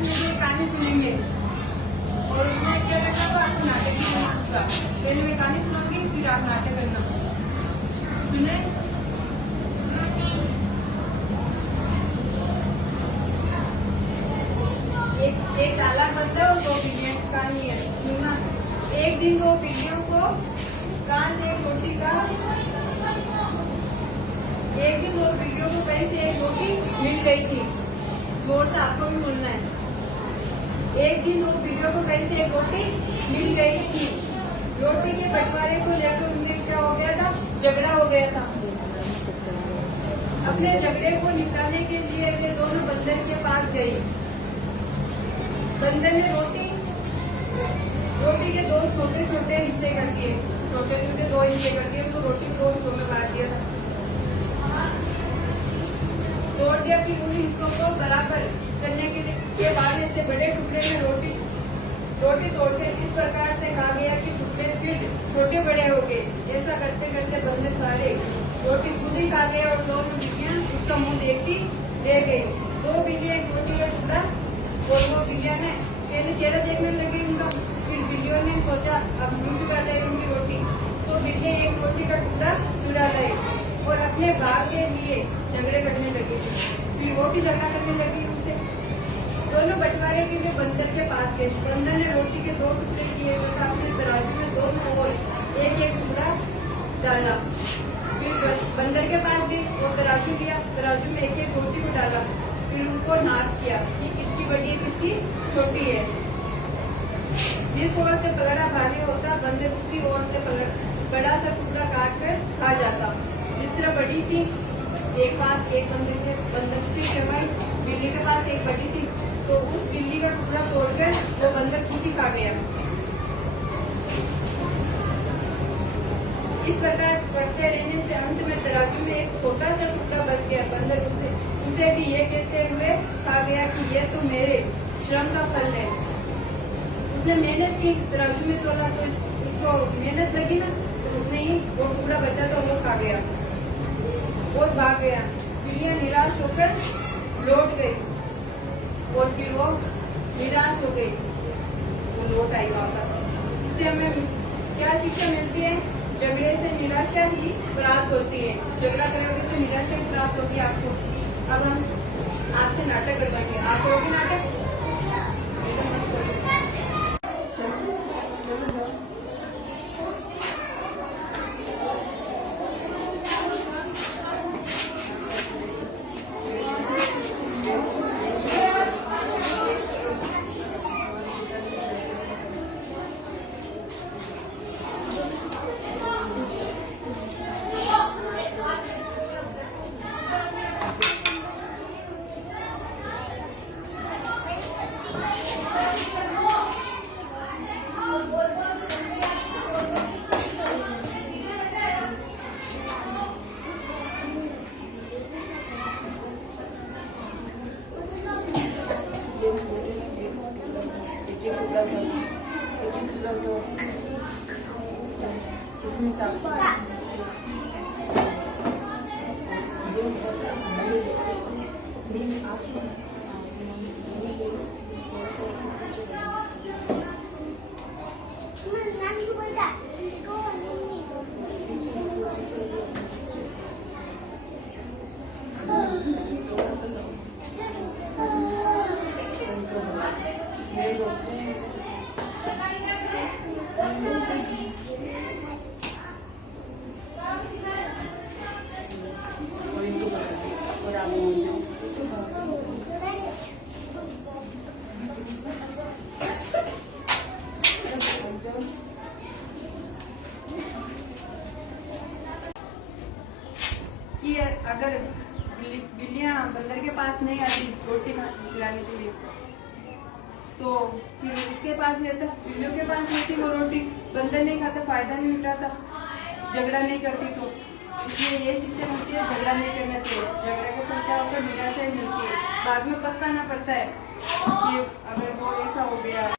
उसमें ये कहानी सुनेंगे और उसमें क्या करना तो आपको नाटक की पूछा। पहले मैं कहानी सुनाऊंगी फिर आप नाटक करना। सुने? एक चालाक बंदा और दो बिल्लियां की कहानी है। सुनना। एक दिन दो बिल्लियों को कहाँ से एक रोटी का एक दिन दो बिल्लियों को कहीं से एक रोटी मिल गई थी। जोर से आपको भी बोलना है। एक दिन दो बिल्लियों को कहीं से एक रोटी मिल गई थी। रोटी के बंटवारे को लेकर उनमें क्या हो गया था? झगड़ा हो गया था। अपने झगड़े को निपटाने के लिए वे दोनों बंदर के पास गई। बंदर ने रोटी के दो छोटे छोटे हिस्से कर दिए। छोटे छोटे दो हिस्से कर दिए। उसको रोटी दो हिस्सों में बांट दिया था। तोड़ दिया। फिर उन हिस्सों को बराबर करने के बाद इससे बड़े टुकड़े में रोटी तोड़ते इस प्रकार से कहा गया कि टुकड़े फिर छोटे बड़े हो गए। ऐसा करते करते बंदर सारे रोटी खुद ही खा गए और दोनों बिल्लियां उसका मुंह देखती रह गई। दो बिल्लियां एक रोटी का टुकड़ा और वो बिल्लियां ने पहले चेहरा देखने लगी उनका। फिर बिल्लियों ने सोचा अब मुझे पता है उनकी रोटी। तो बिल्लियां एक रोटी का टुकड़ा चुरा गए और अपने भाग के लिए झगड़े करने लगे। फिर वो भी झगड़ा करने लगी उनसे। दोनों बंटवारे के लिए बंदर के पास गए। बंदर ने रोटी के दो टुकड़े किए तथा अपने तराजू में दोनों ओर एक एक टुकड़ा डाला। फिर बंदर के पास गई। वो तराजू लिया। तराजू में एक एक रोटी को डाला। फिर उनको नाप किया कि किसकी बड़ी है किसकी छोटी है। जिस ओर से पलड़ा भारी होता बंदर उसी ओर से बड़ा सा टुकड़ा काट कर खा जाता। जिस तरह बड़ी थी एक पास एक बंदर की जगह बिल्ली के पास एक बड़ी थी तो उस बिल्ली का टुकड़ा तोड़कर वो बंदर खुद ही खा गया। इस प्रकार करते रहने से अंत में तराजू में एक छोटा सा टुकड़ा बच गया। बंदर उसे भी ये कहते हुए कहा गया कि ये तो मेरे श्रम का फल है। उसने मेहनत की। तराजू में तोला तो इसको मेहनत लगी ना तो उसने ही वो टुकड़ा बचा तो वो खा गया और भाग गया। बिल्लियां निराश होकर लौट गई और फिर वो निराश हो गई। वो लौट आई वापस। इससे हमें क्या शिक्षा मिलती है? झगड़े से निराशा ही प्राप्त होती है। झगड़ा करोगे तो निराशा ही प्राप्त होगी आपको। अब हम आपसे नाटक करवाएंगे। आप करोगे नाटक? इसमें कि अगर बिल्लियां बंदर के पास नहीं आती रोटी खिलाने के लिए तो फिर उसके पास रहता। बिल्लियों के पास रहती वो रोटी। बंदर नहीं खाता, फायदा नहीं उठाता, झगड़ा नहीं करती। तो इसलिए ये शिक्षा मिलती है झगड़ा नहीं करना चाहिए। झगड़े को करता होकर निराशा मिलती है। बाद में पछताना पड़ता है कि अगर वो ऐसा हो गया।